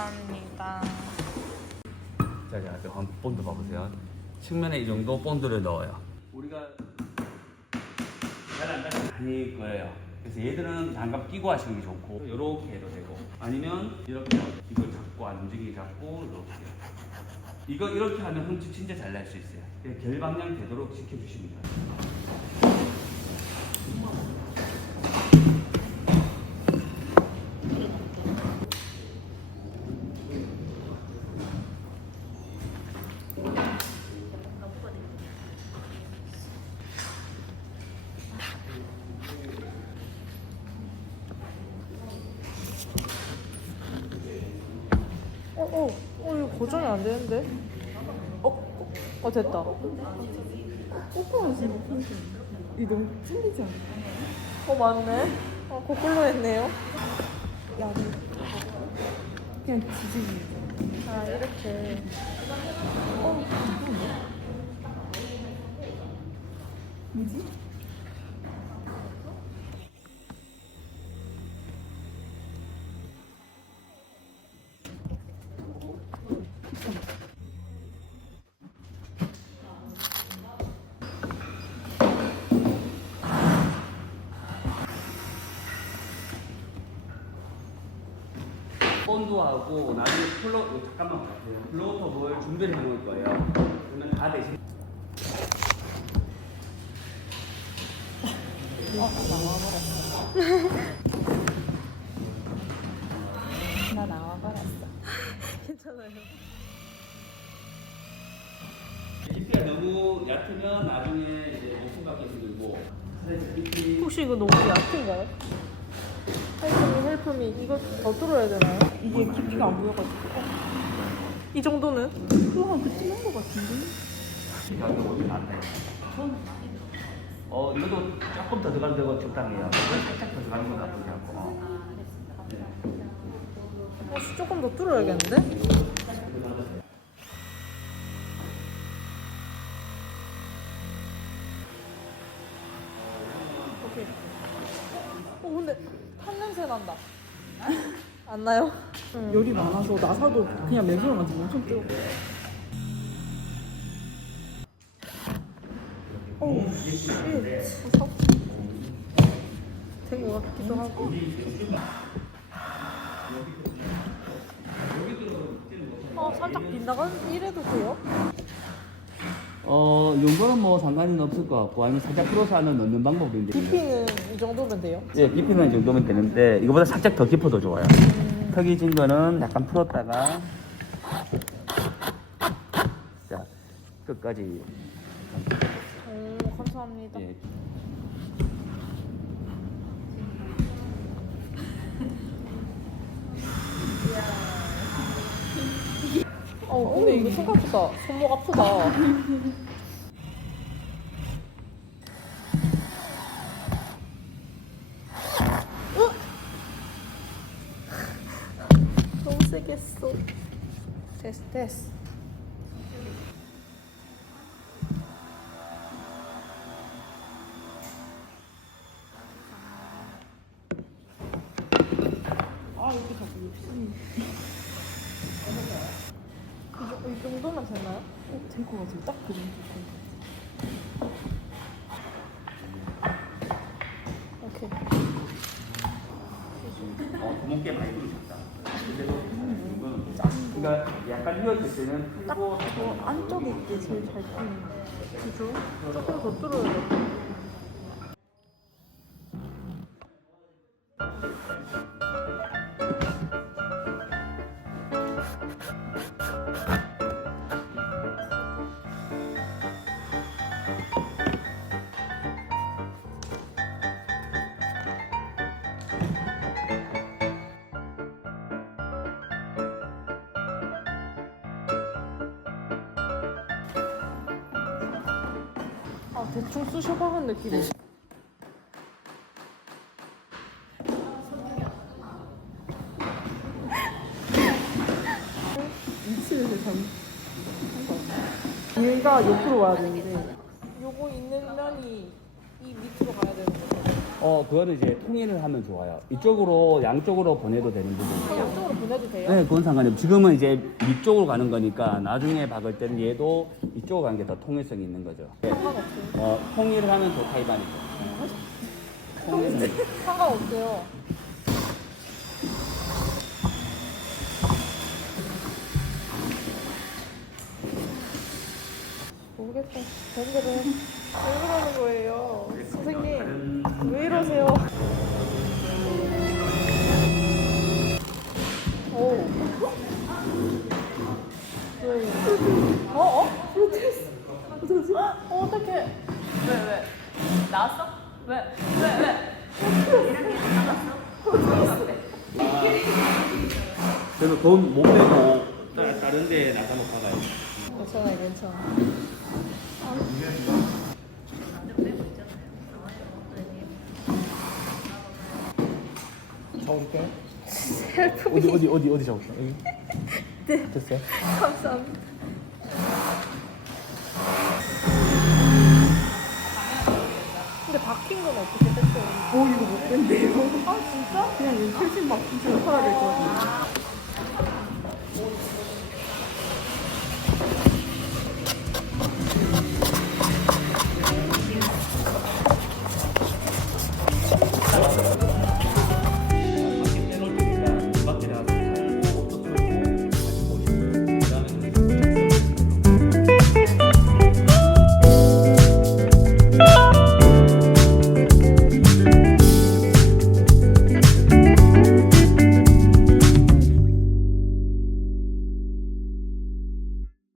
감사합니다. 자, 자, 저한 본드 봐보세요. 측면에 이 정도 본드를 넣어요. 우리가 잘안 다닐 거예요. 그래서 얘들은 장갑 끼고 하시는 게 좋고 이렇게 해도 되고 아니면 이렇게 이걸 잡고 안 움직이게 잡고 이렇게 이거 이렇게 하면 흠집 진짜 잘 날 수 있어요. 그냥 결 방향 되도록 시켜주시면 돼요. 어, 어, 어, 이거 고정이 안 되는데? 어, 어, 됐다. 오빠는 진짜 편지. 이 너무 틀리지 않아? 어, 맞네. 어, 거꾸로 했네요. 야, 그냥 지지기. 아, 이렇게. 어, 뭐지? 본드하고 나중에 플로 어, 잠깐만. 플로터볼 준비를 해 놓을 거예요. 그러면 다 대신 나 나와버렸어. 괜찮아요. 깊이가 너무 얕으면 나중에 이제 목숨 그래서 깊이 혹시 이거 너무 얕은가요? 헬프미. 이거 더 뚫어야 되나요? 이게 깊이가 안 보여가지고. 이 정도는? 그거 한 그쯤 한것 같은데? 오면 안 돼. 어 이것도 조금 더 들어가는 데가 적당해요. 살짝 더 들어가는 건 나쁘지 않고. 어. 조금 더 뚫어야겠는데? 안 나요? 응. 열이 많아서 나사도 그냥 매부랑 가지고 엄청 뜨거. 오, 씨. 무섭. 된것 같기도 하고. 어, 살짝 빗나가 이래도 돼요? 어, 용도는 뭐 상관은 없을 것 같고, 아니면 살짝 풀어서 하는 넣는 방법도 있는데. 깊이는 이 정도면 돼요? 예, 깊이는 이 정도면 되는데, 이거보다 살짝 더 깊어도 좋아요. 턱이 진 거는 약간 풀었다가, 자, 끝까지. 오, 감사합니다. 예. 어, 근데 이거 생각보다 손목 아프다. 으! 했어. 됐어, 됐어. 아, 이렇게. 이, 정- 이 정도면 되나요? 어, 될것 같아요. 딱 그 정도. 오케이. 어, 구멍게 많이 짠. 그러니까 약간 휘었을 때는 풀고, 어, 안쪽에 있게 제일 잘 뜨는 거. 그죠? 조금 더 뚫어야 돼. 아, 대충 쑤셔박은 느낌이. 위치를 잘못 얘가 옆으로 와야 되는데 요거 있는 면이 이 밑으로 가야 되는 거죠? 어 그거는 이제 통일을 하면 좋아요. 이쪽으로 양쪽으로 보내도 되는 부분이에요. 그럼 이쪽으로 보내도 돼요? 네, 그건 상관이 없어요. 지금은 이제 위쪽으로 가는 거니까 나중에 박을 때는 얘도 이쪽으로 가는 게 더 통일성이 있는 거죠. 네. 상관없어요. 어, 통일을 하면 좋다 이 말이죠. 통일은 상관없어요. 모르겠어. 밴드를 왜 그러는 거예요? 선생님, 왜 이러세요? 오. 왜? 어? 어? 어떡했어? 어, 어떡해. 왜, 왜? 나왔어? 왜? 왜, 왜? 그래서 돈못 따- 다른 데 나가놓고 가요. 괜찮아, 괜찮아. 어디 어디 어디 어디 적을게. 여기. 네. 됐어요? 감사합니다. 근데 박힌 건 어떻게 됐어요? 오 이거 못 뺀대요. 아 진짜? 그냥 여기 철심 막 진짜 팔아야 될것 같아.